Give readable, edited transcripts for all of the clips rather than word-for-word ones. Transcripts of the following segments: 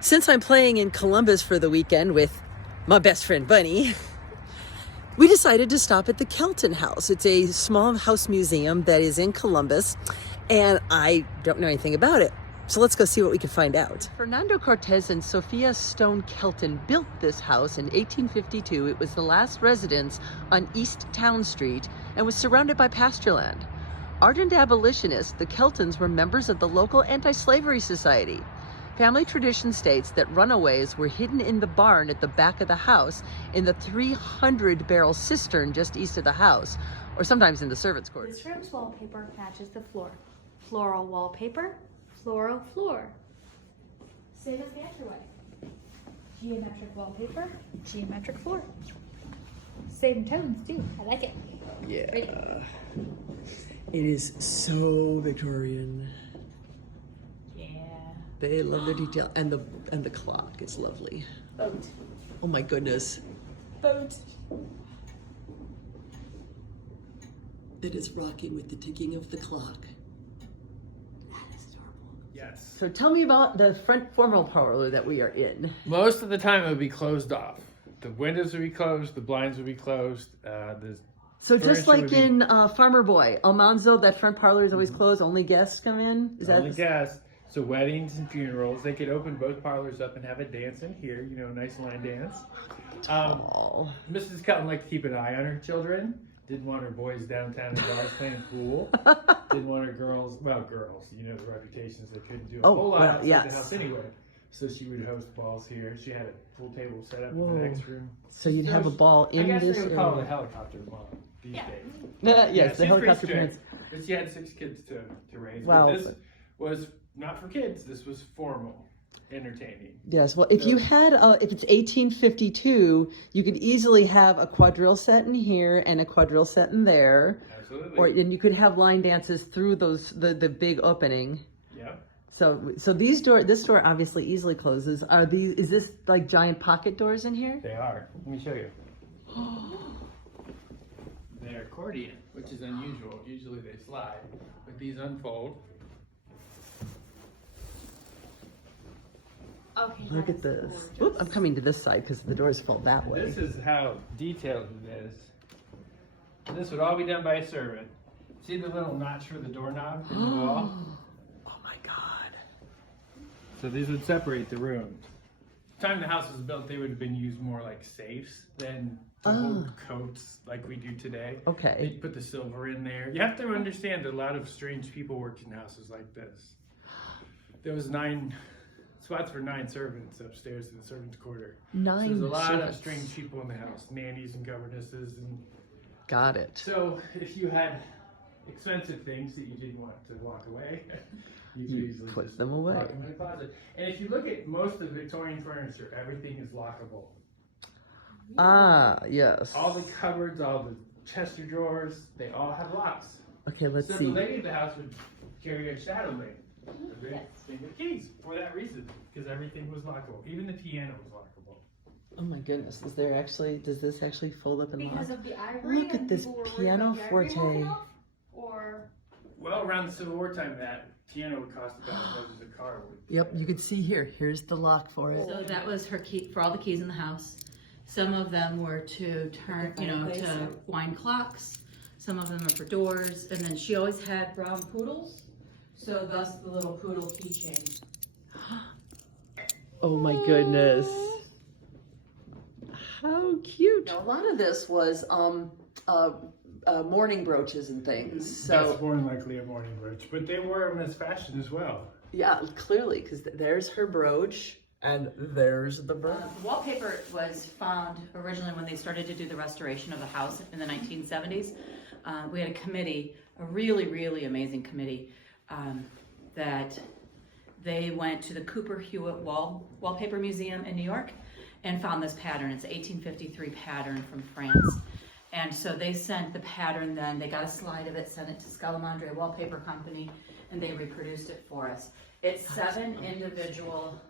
Since I'm playing in Columbus for the weekend with my best friend Bunny, we decided to stop at the Kelton House. It's a small house museum that is in Columbus, and I don't know anything about it. So let's go see what we can find out. Fernando Cortez and Sophia Stone Kelton built this house in 1852. It was the last residence on East Town Street and was surrounded by pasture land. Ardent abolitionists, the Keltons were members of the local anti-slavery society. Family tradition states that runaways were hidden in the barn at the back of the house in the 300-barrel cistern just east of the house, or sometimes in the servants' quarters. This room's wallpaper matches the floor. Floral wallpaper, floral floor. Same as the entryway. Geometric wallpaper, geometric floor. Same tones too. I like it. Yeah. Great. It is so Victorian. They love their detail, and the clock is lovely. Boat. Oh my goodness. Boat. It is rocking with the ticking of the clock. That is adorable. Yes. So tell me about the front formal parlor that we are in. Most of the time it would be closed off. The windows would be closed, the blinds would be closed. So just furniture like would be- in Farmer Boy, Almanzo, that front parlor is always closed, only guests come in? Is Only that guests. So weddings and funerals, they could open both parlors up and have a dance in here, you know, a nice line dance. tall? Mrs. Kelton liked to keep an eye on her children. Didn't want her boys downtown and dogs playing pool. Didn't want her girls, you know, the reputations, they couldn't do a Oh, whole lot well, outside yes. the house anyway. So she would host balls here. She had a pool table set up Whoa. in the next room. So you'd have a ball in I guess this they would call it a area. helicopter mom these Yeah. days. Yes, Yeah, the she's helicopter pretty parents. strict, but she had 6 kids to raise. Wow. But this was not for kids. This was formal, entertaining. Yes, well, if you had, if it's 1852, you could easily have a quadrille set in here and a quadrille set in there. Absolutely. And you could have line dances through the big opening. Yep. So this door obviously easily closes. Is this like giant pocket doors in here? They are. Let me show you. They're accordion, which is unusual. Usually they slide, but these unfold. Okay. Look at this. Oop, I'm coming to this side because the doors fall that way. This is how detailed it is. This would all be done by a servant. See the little notch for the doorknob in the wall? Oh my God. So these would separate the rooms. The time the house was built, they would have been used more like safes than to hold coats like we do today. Okay. They'd put the silver in there. You have to understand that a lot of strange people worked in houses like this. There was 9 spots for 9 servants upstairs in the servants' quarter. 9 So there's a lot servants. of strange people in the house, nannies and governesses. And Got it. so if you had expensive things that you didn't want to walk away, you could easily put just them away. lock them in the closet. And if you look at most of the Victorian furniture, everything is lockable. Ah, yes. All the cupboards, all the chest of drawers, they all have locks. Okay, let's So see. the lady of the house would carry a shadow lane. They'd bring the keys for that reason, because everything was lockable. Even the piano was lockable. Oh my goodness, does this actually fold up and lock? Because of the ivory. Look at and this people were worried piano about the ivory forte. walking off, or Well, around the Civil War time, that piano would cost about as much as a car would. Yep, you can see here. Here's the lock for it. So that was her key for all the keys in the house. Some of them were to turn, to wind clocks. Some of them are for doors. And then she always had brown poodles. So thus the little poodle keychain. Oh my goodness. How cute. Now, a lot of this was mourning brooches and things. That's So more than likely a morning brooch, but they wore them as fashion as well. yeah, clearly, because there's her brooch and there's the brooch. The wallpaper was found originally when they started to do the restoration of the house in the 1970s. We had a committee, a really, really amazing committee, that they went to the Cooper Hewitt Wallpaper Museum in New York and found this pattern. It's an 1853 pattern from France. And so they sent the pattern then, they got a slide of it, sent it to Scalamandre Wallpaper Company, and they reproduced it for us. It's 7 individual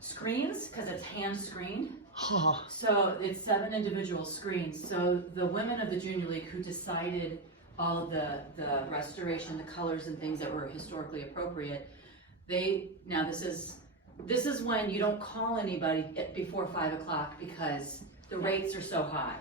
screens, because it's hand screened. Oh, So it's 7 individual screens. So the women of the Junior League who decided all of the restoration, the colors and things that were historically appropriate, now this is this is when you don't call anybody before 5 o'clock because the rates are so high.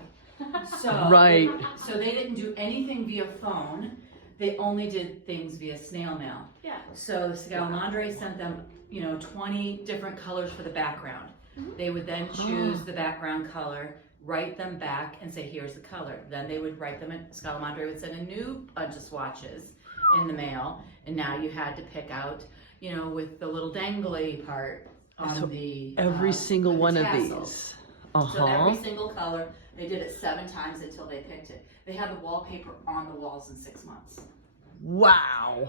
So, Right. So they didn't do anything via phone. They only did things via snail mail. Yeah. So Scalamandre sent them, 20 different colors for the background. They would then choose the background color, write them back and say, here's the color. Then they would write them, and Scalamandre would send a new bunch of swatches in the mail. And now you had to pick out, with the little dangly part on So the every single one of tassels. these. So every single color, they did it 7 times until they picked it. They had the wallpaper on the walls in 6 months. Wow.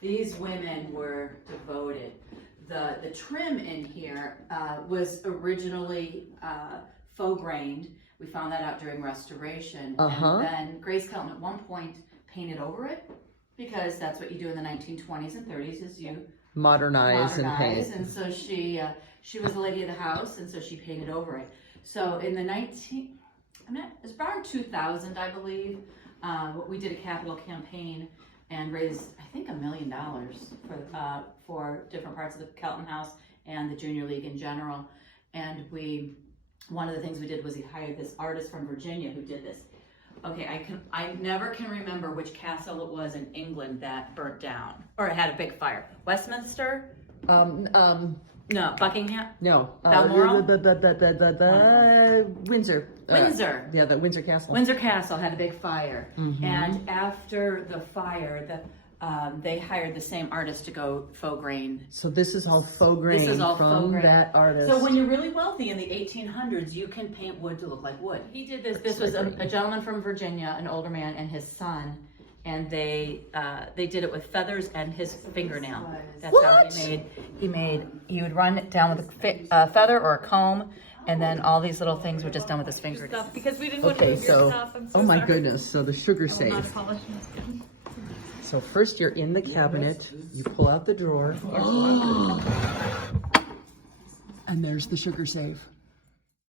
These women were devoted. The trim in here was originally faux grained. We found that out during restoration. And then Grace Kelton at one point painted over it, because that's what you do in the 1920s and 30s is you Modernize and paint. And so she was the lady of the house, and so she painted over it. So in the it's around 2000, I believe, we did a capital campaign and raised, I think, $1 million for different parts of the Kelton House and the Junior League in general. And one of the things we did was he hired this artist from Virginia who did this. Okay, I never can remember which castle it was in England that burnt down or it had a big fire. Westminster? No, Buckingham? No. Balmoral? Windsor. Windsor. Yeah, the Windsor Castle. Windsor Castle had a big fire, and after the fire, they hired the same artist to go faux grain. So this is all faux grain This is all from faux grain. that artist. So when you're really wealthy in the 1800s, you can paint wood to look like wood. He did this. This was a gentleman from Virginia, an older man, and his son, and they did it with feathers and his fingernail. That's What? how he would run it down with a feather or a comb, and then all these little things were just done with his fingers. Stuff because we didn't want to Okay, move your so, stuff. I'm so oh my sorry. goodness, so the sugar I will not safe. polish this. So first you're in the cabinet, you pull out the drawer, and there's the sugar safe.